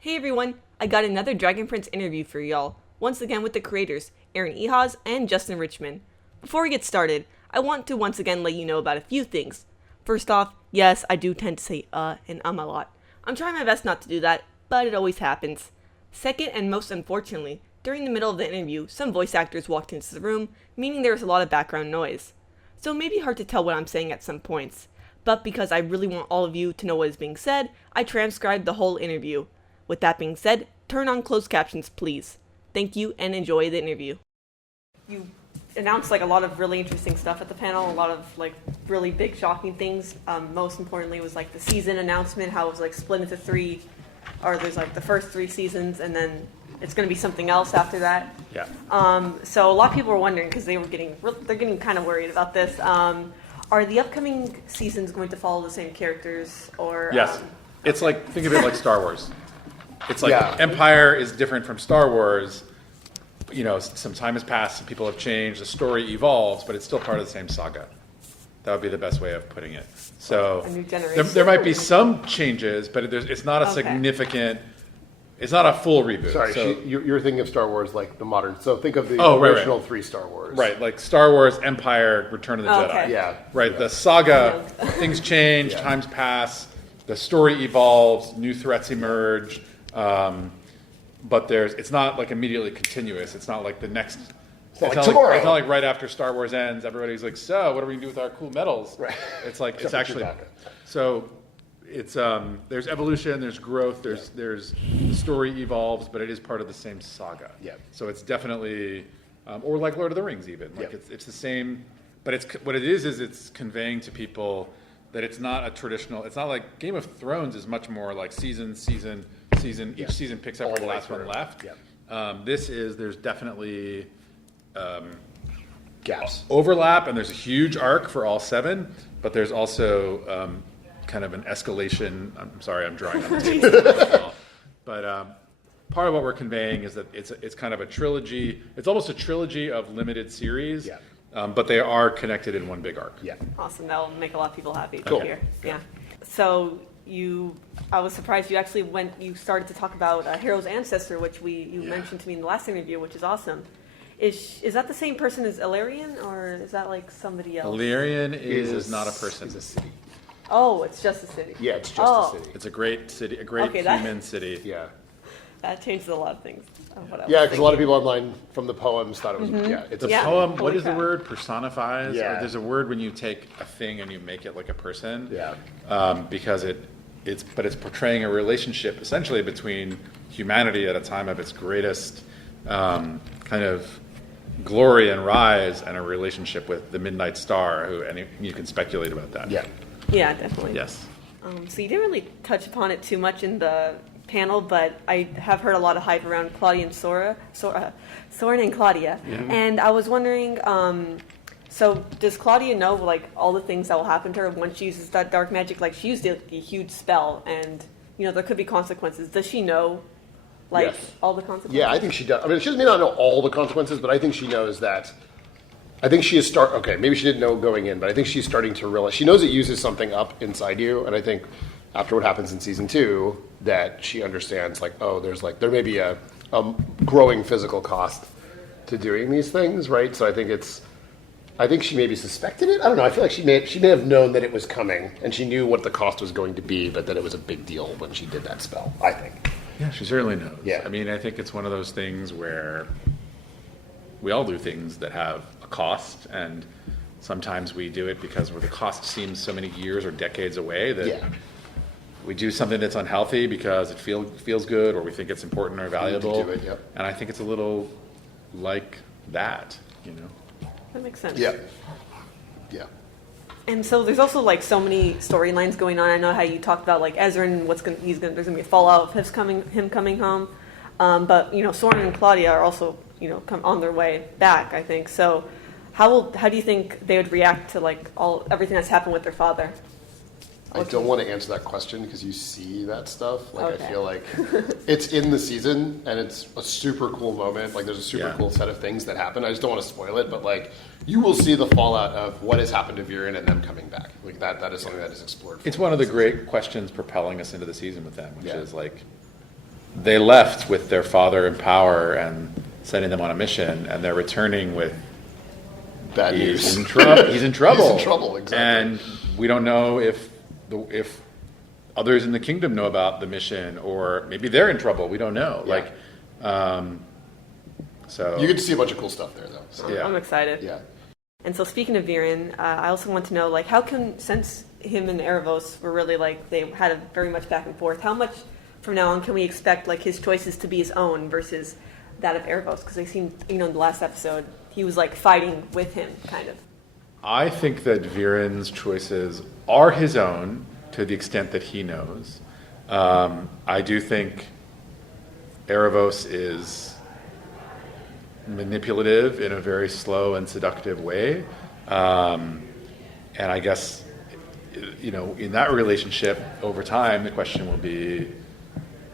Hey everyone, I got another Dragon Prince interview for y'all, once again with the creators, Ehasz and Justin Richmond. Before we get started, I want to once again let you know about a few things. First off, yes, I do tend to say and a lot. I'm trying my best not to do that, but it always happens. Second, and most unfortunately, during the middle of the interview, some voice actors walked into the room, meaning there was a lot of background noise. So it may be hard to tell what I'm saying at some points, but because I really want all of you to know what is being said, I transcribed the whole interview. With that being said, turn on closed captions, please. Thank you, and enjoy the interview. You announced a lot of really interesting stuff at the panel, a lot of really big, shocking things. Most importantly was the season announcement, how it was split into three, or there's the first 3 seasons, and then it's going to be something else after that. Yeah. So a lot of people were wondering because they're getting kind of worried about this. Are the upcoming seasons going to follow the same characters, or? Yes. It's think of it like Star Wars. It's Yeah. Empire is different from Star Wars. You know, some time has passed, some people have changed, the story evolves, but it's still part of the same saga. That would be the best way of putting it. So A new generation. there might be some changes, but it's not a Okay. significant. It's not a full reboot. Sorry, So, you're thinking of Star Wars like the modern. So think of the Right. original 3 Star Wars. right, like Star Wars, Empire, Return of the Jedi. Okay. Yeah. Right, Yeah. the saga, Yeah. things change, Yeah. times pass, the story evolves, new threats emerge, but it's not immediately continuous. It's not like the next. not like tomorrow. It's not like right after Star Wars ends, everybody's like, so what are we gonna do with our cool medals? Right. It's Except it's for actually Chewbacca. so. It's there's evolution, there's growth, there's the story evolves, but it is part of the same saga. Yeah. So it's definitely, or like Lord of the Rings even. Yeah. It's the same, but what it is it's conveying to people that it's not a traditional. It's not like Game of Thrones is much more like season. Yeah. Each season picks up All where the the way last one through. left. Yeah. There's definitely Gaps. overlap, and there's a huge arc for all 7, but there's also kind of an escalation. I'm sorry, I'm drawing on the table. But part of what we're conveying is that it's kind of a trilogy. It's almost a trilogy of limited series, Yeah. But they are connected in one big arc. Yeah. Awesome. That'll make a lot of people happy to Cool. hear. Yeah. So I was surprised you actually you started to talk about Heros Ancestor, which you mentioned to me in the last interview, which is awesome. Is that the same person as Elarion, or is that somebody else? Elarion is not a person. Is a city. Oh, it's just a city. Yeah, it's just Oh. a city. It's a great city, a great Okay, human city. Yeah. That changes a lot of things. Of what I Yeah, was because a lot of thinking. people online from the poems thought it was. Yeah, it's The Yeah. poem, what Holy is the crap. word? Personifies? Yeah. Or there's a word when you take a thing and you make it like a person. Yeah. Because it's portraying a relationship essentially between humanity at a time of its greatest kind of glory and rise, and a relationship with the Midnight Star, and you can speculate about that. Yeah. Yeah, definitely. Yes. So you didn't really touch upon it too much in the panel, but I have heard a lot of hype around Claudia and Soren and Claudia, and I was wondering, so does Claudia know all the things that will happen to her when she uses that dark magic? She used a huge spell, and there could be consequences. Does she know, Yes. all the consequences? Yeah, I think she does. I mean, she may not know all the consequences, but I think she knows that. I think she is okay, maybe she didn't know going in, but I think she's starting to realize. She knows it uses something up inside you, and I think after what happens in season 2, that she understands, there may be a growing physical cost to doing these things, right? So I think she maybe suspected it. I don't know. I feel like she may have known that it was coming, and she knew what the cost was going to be, but that it was a big deal when she did that spell, I think. Yeah, she certainly knows. Yeah. I mean, I think it's one of those things where we all do things that have a cost, and sometimes we do it because where the cost seems so many years or decades away that Yeah. we do something that's unhealthy because it feels good, or we think it's important or valuable. do it, yep. And I think it's a little like that, That makes sense. Yeah. Yeah. And so there's also so many storylines going on. I know how you talked about Ezra and there's gonna be a fallout of him coming home. But Sorna and Claudia are also come on their way back, I think. So how do you think they would react to everything that's happened with their father? I don't want to answer that question because you see that stuff. Okay. I feel like it's in the season and it's a super cool moment. There's a super cool set of things that happen. I just don't want to spoil it, but you will see the fallout of what has happened to Viren and them coming back. That is something that is explored. It's one of the great questions propelling us into the season with them, which is they left with their father in power and sending them on a mission, and they're returning with Bad news. He's in trouble. He's in trouble, exactly. And we don't know if others in the kingdom know about the mission, or maybe they're in trouble. We don't know. Yeah. So you get to see a bunch of cool stuff there, though. So. Yeah. I'm excited. Yeah. And so speaking of Viren, I also want to know, like, how can, since him and Aaravos were really, like, they had a very much back and forth, how much from now on can we expect, like, his choices to be his own versus that of Aaravos? Because they seemed, in the last episode, he was, like, fighting with him, kind of. I think that Viren's choices are his own to the extent that he knows. I do think Aaravos is manipulative in a very slow and seductive way. And I guess, in that relationship, over time, the question will be,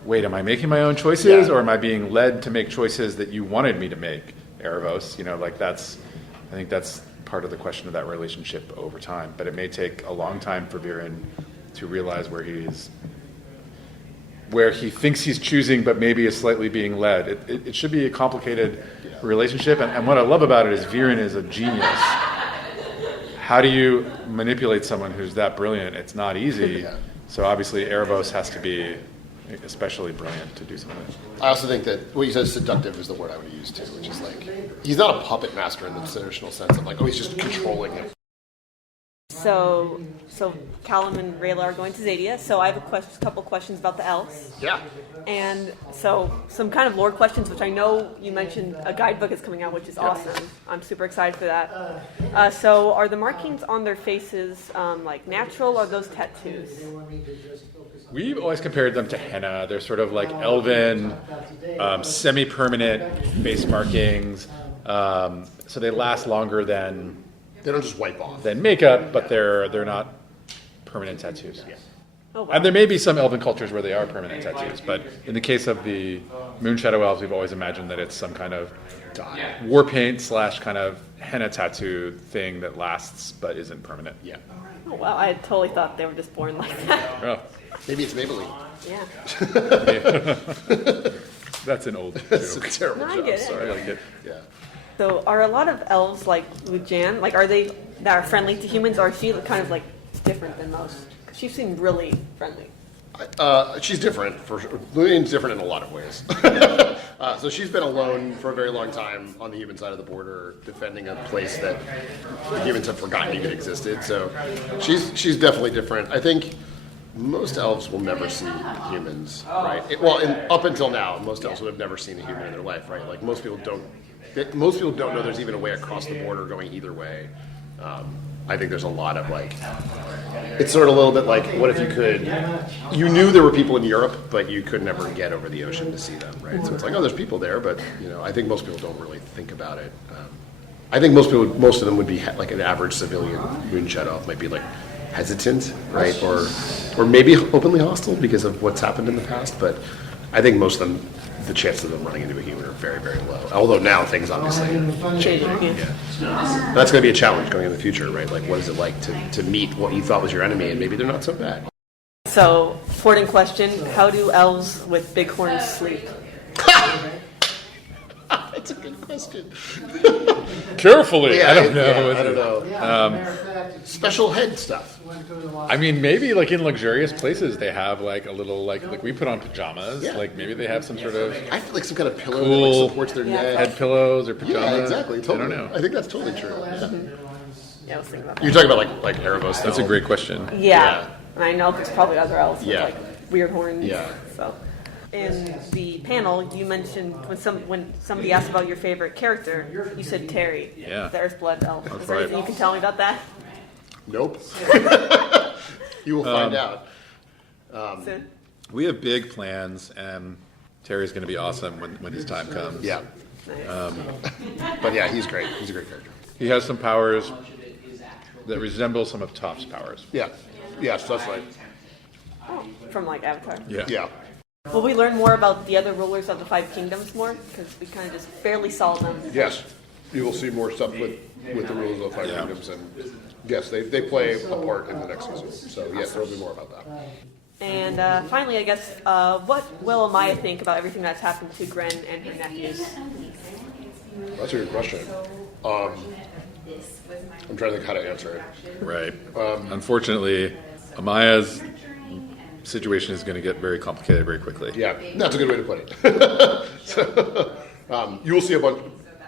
wait, am I making my own choices, or am I being led to make choices that you wanted me to make, Aaravos? I think that's part of the question of that relationship over time. But it may take a long time for Viren to realize where he thinks he's choosing, but maybe is slightly being led. It should be a complicated relationship. And what I love about it is Viren is a genius. How do you manipulate someone who's that brilliant? It's not easy. Yeah. So obviously Aaravos has to be especially brilliant to do something. I also think that what you said, seductive, is the word I would use too, which is like, he's not a puppet master in the traditional sense of like, he's just controlling him. So Callum and Rayla are going to Xadia. So I have a couple questions about the Elves. Yeah. And so some kind of lore questions, which I know you mentioned a guidebook is coming out, which is awesome. I'm super excited for that. So are the markings on their faces like natural, or are those tattoos? We've always compared them to henna. They're sort of like elven, semi-permanent face markings. So they last longer than They don't just wipe off. makeup, but they're not permanent tattoos. Yeah. Oh, wow. And there may be some elven cultures where they are permanent tattoos, but in the case of the Moonshadow Elves, we've always imagined that it's some kind of war paint / kind of henna tattoo thing that lasts but isn't permanent. Yeah. Oh, wow, I totally thought they were just born like that. Oh. Maybe it's Maybelline. Yeah. That's an old It's a joke. terrible No, I job. get it. Sorry. I like it. Yeah. So are a lot of elves like Lujan? Like, are they that are friendly to humans, or is she kind of like different than most? Because she seemed really friendly. She's different. Lujan's different in a lot of ways. So she's been alone for a very long time on the human side of the border, defending a place that humans have forgotten even existed. So she's definitely different. I think most elves will never see humans, right? Up until now, most elves would have never seen a human in their life, right? Like most people don't know there's even a way across the border going either way. I think there's a lot of like, it's sort of a little bit like, what if you knew there were people in Europe, but you could never get over the ocean to see them, right? So it's like, there's people there, but I think most people don't really think about it. I think most of them would be like an average civilian Moonshadow Elf might be like hesitant, right? Or maybe openly hostile because of what's happened in the past, but I think most of them, the chances of them running into a human are very, very low. Although now things obviously change. Yeah. That's going to be a challenge going in the future, right? Like, what is it like to meet what you thought was your enemy, and maybe they're not so bad? So, important question: how do elves with big horns sleep? That's a good question. Carefully. Yeah, I don't know. I don't know. Special head stuff. I mean, maybe like in luxurious places they have like a little like we put on pajamas. Yeah. Like maybe they have some sort of I feel like some kind of pillow that cool like supports their neck. head pillows or pajamas. Yeah, exactly. Totally. I don't know. I think that's totally true. Yeah. Yeah, I was thinking about that. You're talking about like Aaravos. That's a great question. Yeah. And I know there's probably other elves with Yeah. like weird horns. Yeah. So, in the panel, you mentioned when somebody asked about your favorite character, you said Terry. Yeah. The Earthblood elf. Is there right. anything you can tell me about that? Nope. You will find out. Soon. We have big plans, and Terry's going to be awesome when his time comes. Yeah. Nice. But yeah, he's great. He's a great character. He has some powers that resemble some of Toph's powers. Yeah. Yes, that's right. Oh, from like Avatar. Yeah. Yeah. Will we learn more about the other rulers of the Five Kingdoms more? Because we kind of just barely saw them. Yes. You will see more stuff with the rules of the Five Kingdoms, and yes, they play a part in the next season. So yes, there will be more about that. And finally, I guess, what will Amaya think about everything that's happened to Gren and her nephews? That's a good question. I'm trying to think how to answer it. Right. Unfortunately, Amaya's situation is going to get very complicated very quickly. Yeah, that's a good way to put it. So, you will see a bunch.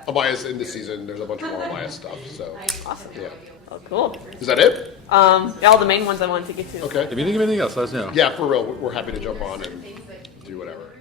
Amaya's in this season. There's a bunch more Amaya stuff. So, Awesome. yeah. Oh, cool. Is that it? Yeah, all the main ones I wanted to get to. Okay. If you think of anything else, let us know. Yeah, for real. We're happy to jump on and do whatever.